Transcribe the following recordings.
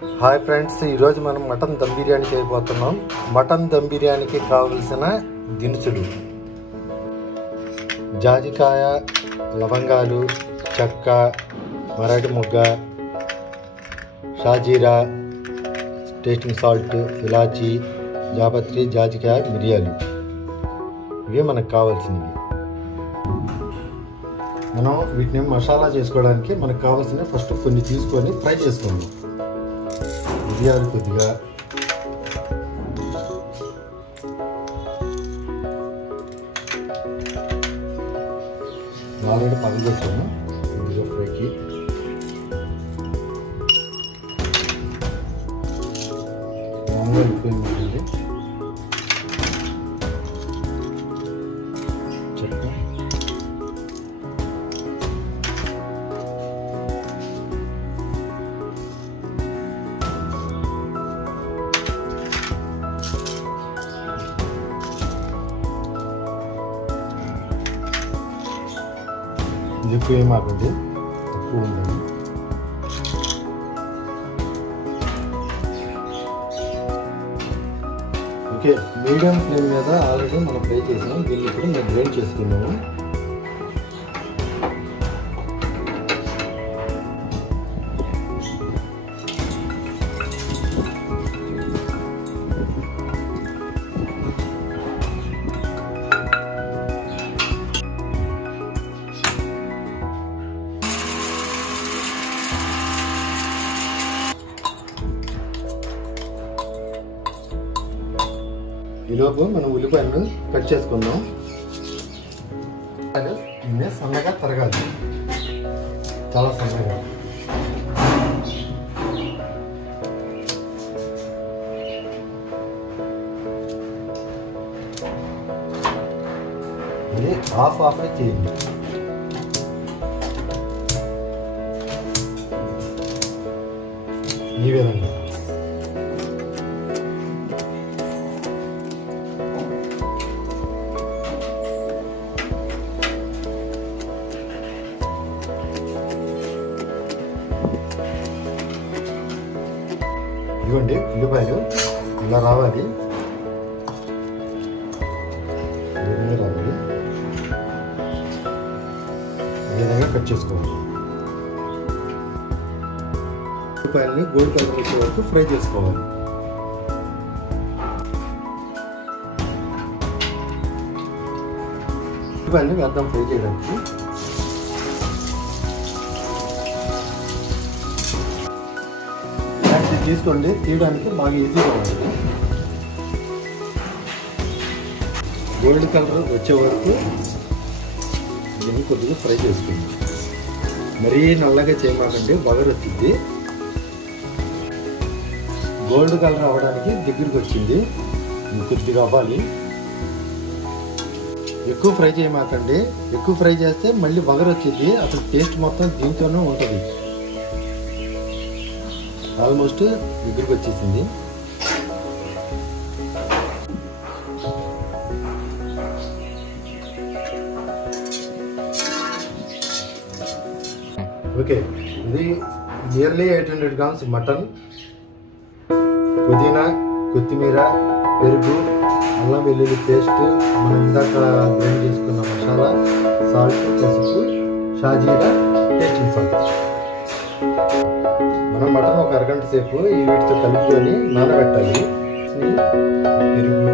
Hi friends, ఈరోజు మనం mutton dum biryani చేయబోతున్నాం. మటన్ దమ్ బిర్యానీకి కావలసిన దినుసులు: జాజికాయ, లవంగాలు, చెక్క, మరాఠీ మొగ్గ, షాజీరా, టేస్టింగ్ సాల్ట్, ఇలాచీ, జాపత్రి, జాజికాయ, మిరియాలు. ఇవే మనకు కావాల్సినవి. మనం వీటిని మసాలా చేసుకోవడానికి మనకు కావాల్సినవి ఫస్ట్ కొన్ని తీసుకొని ఫ్రై చేసుకుందాం. మిరియాలు కొద్దిగా, ఆల్రెడీ పగలగొట్టాము కొద్దిగా ఫ్రైకి. మామూలుగా ఉడిపోయిందండి. చెక్క, ఇది ఎక్కువ ఏమాకండి, తక్కువ ఉందండి. ఓకే, మీడియం ఫ్లేమ్ మీద ఆల్రెడీ మనం ఫ్రై చేసాం. దీన్ని ఇప్పుడు మేము గ్రైండ్ చేసుకున్నాము. ఈలోపు మనం ఉల్లిపాయలు కట్ చేసుకుందాం. దీన్ని సన్నగా తరగాలి, చాలా సన్నగా. ఇది హాఫ్ చేయండి. ఈ విధంగా ఇదిగోండి, ఉల్లిపాయలు ఇలా రావాలి, ఈ విధంగా కట్ చేసుకోవాలి. ఉల్లిపాయలని గోల్డ్ కలర్ వచ్చే వరకు ఫ్రై చేసుకోవాలి. ఉల్లిపాయలని వేద్దాం ఫ్రై చేయడానికి. తీసుకోండి, తీయడానికి బాగా ఈజీగా ఉంటుంది. గోల్డ్ కలర్ వచ్చే వరకు దీన్ని కొద్దిగా ఫ్రై చేసుకోండి. మరీ నల్లగా చేయమాకండి, బగర్ వచ్చింది. గోల్డ్ కలర్ అవ్వడానికి దగ్గరికి వచ్చింది, కొద్దిగా అవ్వాలి. ఎక్కువ ఫ్రై చేయమాకండి, ఎక్కువ ఫ్రై చేస్తే మళ్ళీ బగర్ వచ్చింది. అసలు టేస్ట్ మొత్తం దీంతోనే ఉంటుంది. ఆల్మోస్ట్ దగ్గరికి వచ్చేసింది. ఓకే, ఇది నియర్లీ 800 grams మటన్, పుదీనా, కొత్తిమీర, పెరుగు, అల్లం వెల్లుల్లి పేస్ట్, మనం ఇందాక గ్రైండ్ చేసుకున్న మసాలా, సాల్ట్, పసుపు, షాజీరా, టేస్టింగ్ సాల్ట్. మనం మటన్ ఒక అరగంట సేపు ఈ వీటితో కలుపుకొని నానబెట్టాలి. పెరుగు,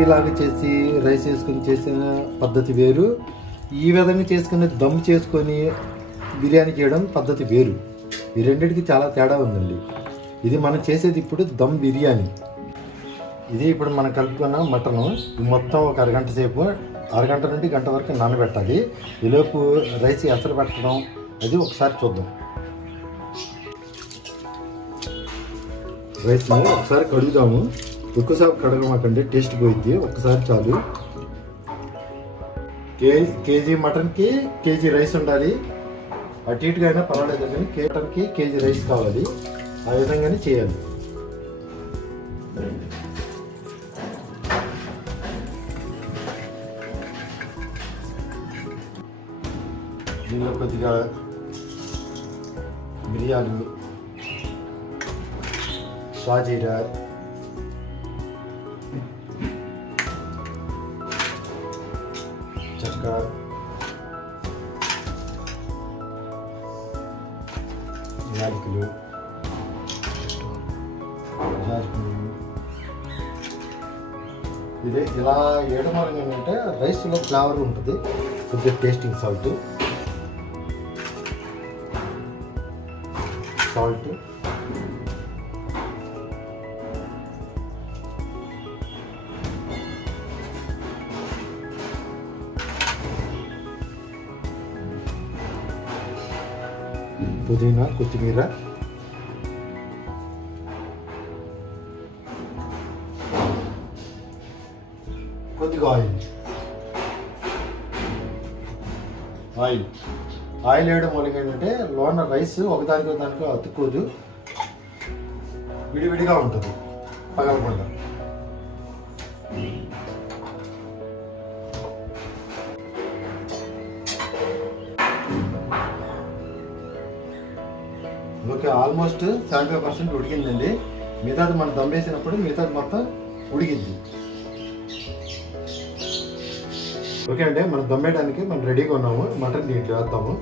గ్రేవీ లాగా చేసి రైస్ వేసుకొని చేసిన పద్ధతి వేరు, ఈ విధంగా చేసుకుని దమ్ చేసుకొని బిర్యానీ చేయడం పద్ధతి వేరు. ఈ రెండింటికి చాలా తేడా ఉందండి. ఇది మనం చేసేది ఇప్పుడు దమ్ బిర్యానీ. ఇది ఇప్పుడు మనం కలుపుకున్న మటను మొత్తం ఒక అరగంట సేపు, అరగంట నుండి గంట వరకు నానబెట్టాలి. ఈలోపు రైస్ ఎసరు పెట్టడం అది ఒకసారి చూద్దాం. రైస్ని ఒకసారి కడుగుదాము. ఎక్కువసేపు కడగమాకండి, టేస్ట్ పోయింది. ఒక్కసారి చాలు. కేజీ మటన్కి కేజీ రైస్ ఉండాలి. అటు ఇటుగా అయినా పర్వాలేదు, కానీ మటన్కి కేజీ రైస్ కావాలి. ఆ విధంగానే చేయాలి. దీనిలో కొద్దిగా మిరియాలు, షాజీరా, చెక్క, యాలకులు, ఇది ఇలా వేయడం వల్ల ఏంటంటే రైస్లో ఫ్లేవర్ ఉంటుంది. కొద్దిగా టేస్టింగ్ సాల్ట్, పుదీనా, కొత్తిమీర, కొద్దిగా ఆయిల్ వేయడం వల్ల ఏంటంటే లోన రైస్ ఒకదానికి ఒకదానికి అతుక్కోదు, విడివిడిగా ఉంటుంది, పగలకుండా. Okay, almost 75% ఉడికిందండి. మిగతాది మనం దమ్ వేసినప్పుడు మిగతాది మొత్తం ఉడికింది. ఓకే అండి, మనం దమ్ వేయడానికి మనం రెడీగా ఉన్నాము. మటన్ దీంట్లో వేస్తాము.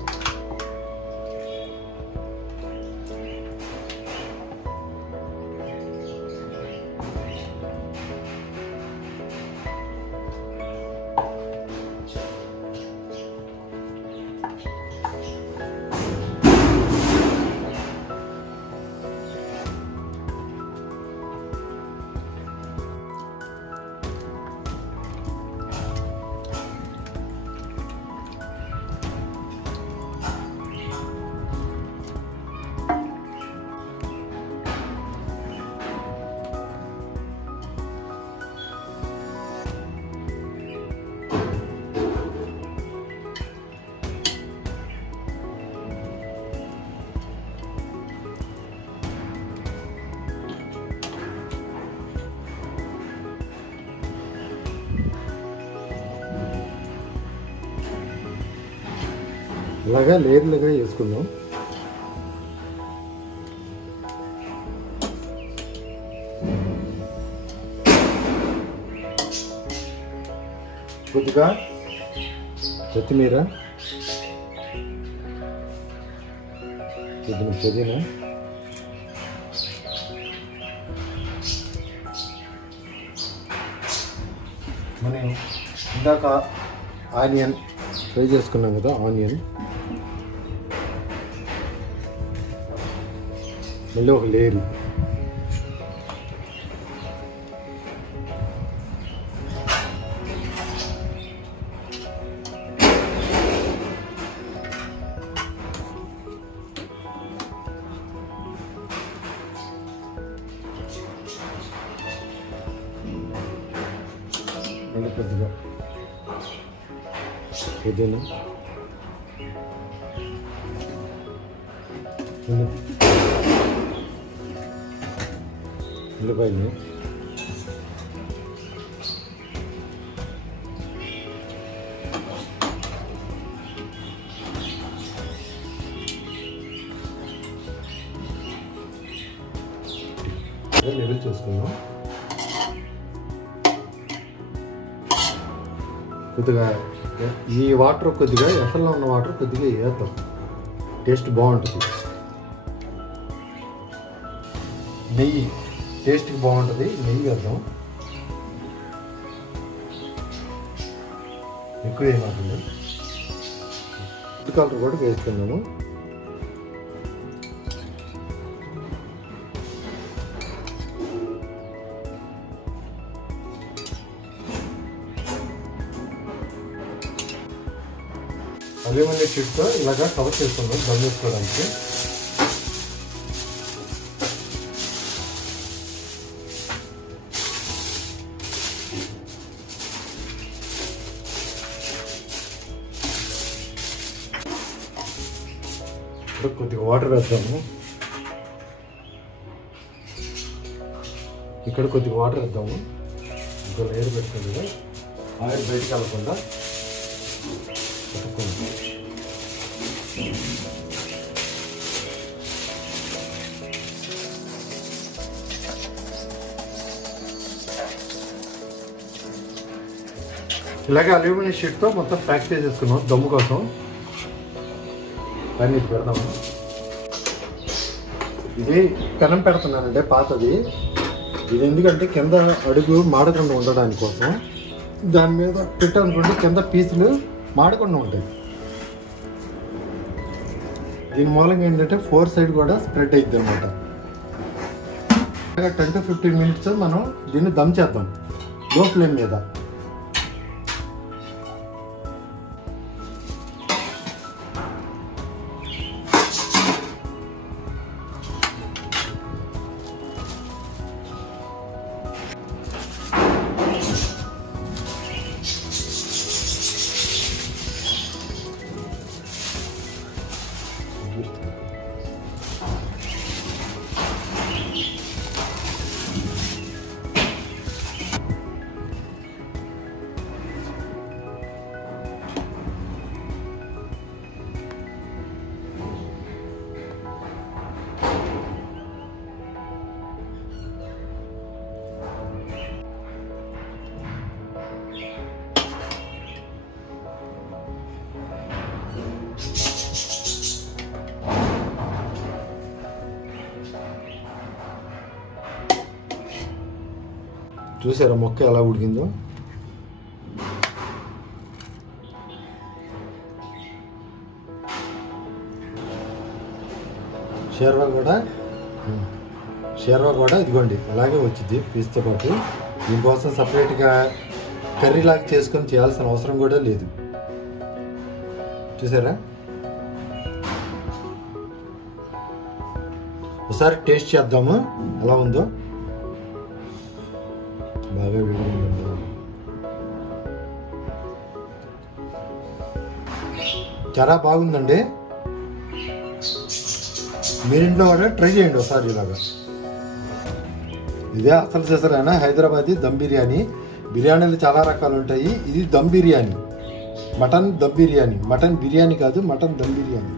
ఇలాగా లేయర్లుగా వేసుకుందాం. కొద్దిగా కొత్తిమీర, కొద్దిగా పుదీనా, మనం ఇందాక ఆనియన్ ఫ్రై చేసుకున్నాం కదా, ఆనియన్ మళ్ళీ ఒక లేయరు, మళ్ళీ కొద్దిగా పుదీనా, ఉల్లిపాయలు, లెవెల్ చూసుకుందాం. కొద్దిగా ఈ వాటర్ కొద్దిగా ఎసల్లో ఉన్న వాటర్ కొద్దిగా వేద్దాం, టేస్ట్ బాగుంటుంది. నెయ్యి టేస్ట్కి బాగుంటుంది, నెయ్యి వేద్దాం. ఎక్కువ వేయమాకండి. ఫుడ్ కలర్ కూడా వేస్తున్నాను. అల్యూమినియం షీట్తో ఇలాగా కవర్ చేస్తున్నాం దమ్ వేసుకోవడానికి. ఇప్పుడు కొద్దిగా వాటర్ వేద్దాము. ఇక్కడ కొద్దిగా వాటర్ వేద్దాము. ఇంకో లేయర్ పెట్టుకుంది కదా, ఆయిల్ బయటకు వెళ్ళకుండా పెట్టుకుందాం. ఇలాగే అల్యూమినియం షీట్తో మొత్తం ప్యాక్ చేసేసుకున్నాం దమ్ము కోసం. పని పెడదాము. ఇది పెనం పెడుతున్నానంటే పాతది. ఇది ఎందుకంటే కింద అడుగు మాడకుండా ఉండడానికి కోసం. దాని మీద పెట్టాలనుకుంటే కింద పీసులు మాడకుండా ఉంటాయి. దీని మూలంగా ఏంటంటే 4 సైడ్ కూడా స్ప్రెడ్ అవుతుంది అనమాట. 10 to 15 minutes మనం దీన్ని దమ్ చేద్దాం లో ఫ్లేమ్ మీద. చూసారా మొక్క ఎలా ఉడికిందో. షేర్వా కూడా ఇదిగోండి అలాగే వచ్చింది పీస్తో పాటు. దీనికోసం సపరేట్గా కర్రీ లాగా చేసుకొని చేయాల్సిన అవసరం కూడా లేదు. చూసారా, ఒకసారి టేస్ట్ చేద్దాము ఎలా ఉందో. బాగా వేడిగా చాలా బాగుందండి. మీరింట్లో కూడా ట్రై చేయండి ఒకసారి ఇలాగా. ఇదే అసలు చేసారైనా హైదరాబాదీ దమ్ బిర్యానీ. బిర్యానీలు చాలా రకాలు ఉంటాయి. ఇది దమ్ బిర్యానీ, మటన్ దమ్ బిర్యానీ. మటన్ బిర్యానీ కాదు, మటన్ దమ్ బిర్యానీ.